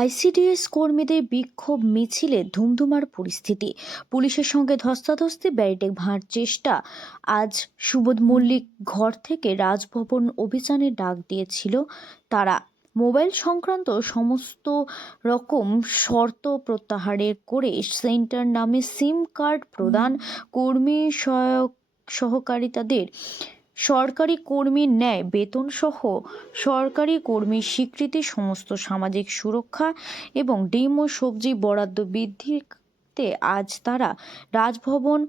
ICDS কর্মীদের বিক্ষোভ মিছিলে ধুমধুমার পরিস্থিতি। পুলিশের সঙ্গে ধস্তাধস্তি, ব্যারিকেড ভাঙার চেষ্টা। আজ সুবোধ মল্লিক ঘর থেকে রাজভবন অভিযানের ডাক দিয়েছিল তারা। মোবাইল সংক্রান্ত সমস্ত রকম শর্ত প্রত্যাহারের করে সেন্টার নামে সিম কার্ড প্রদান, কর্মী সহকারিতাদের সরকারি কর্মীর ন্যায় বেতন সহ সরকারি কর্মীর স্বীকৃতি, সমস্ত সামাজিক সুরক্ষা এবং ডিম ও সবজি বরাদ্দ বৃদ্ধিতে আজ তারা রাজভবন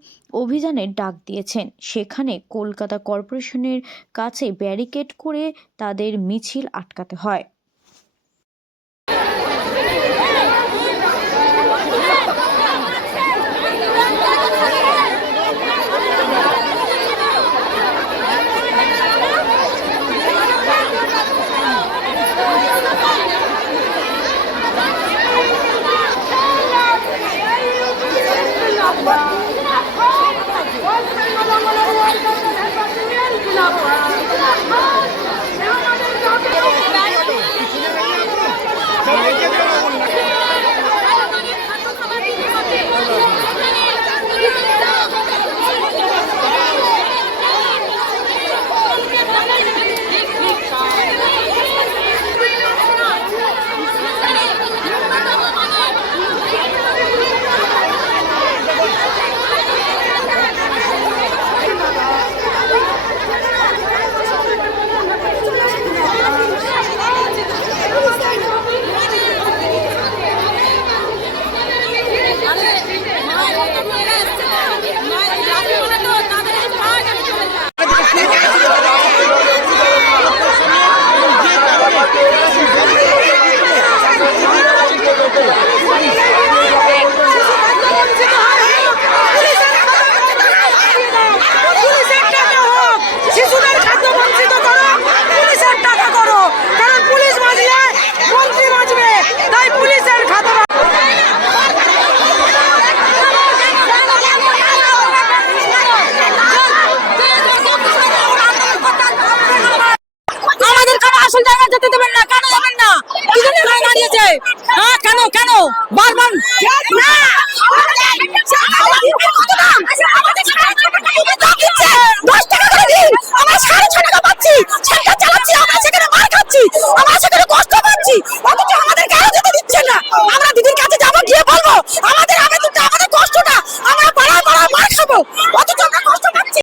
অভিযানের ডাক দিয়েছেন। সেখানে কলকাতা কর্পোরেশনের কাছে ব্যারিকেড করে তাদের মিছিল আটকাতে হয়। কেন কেন বার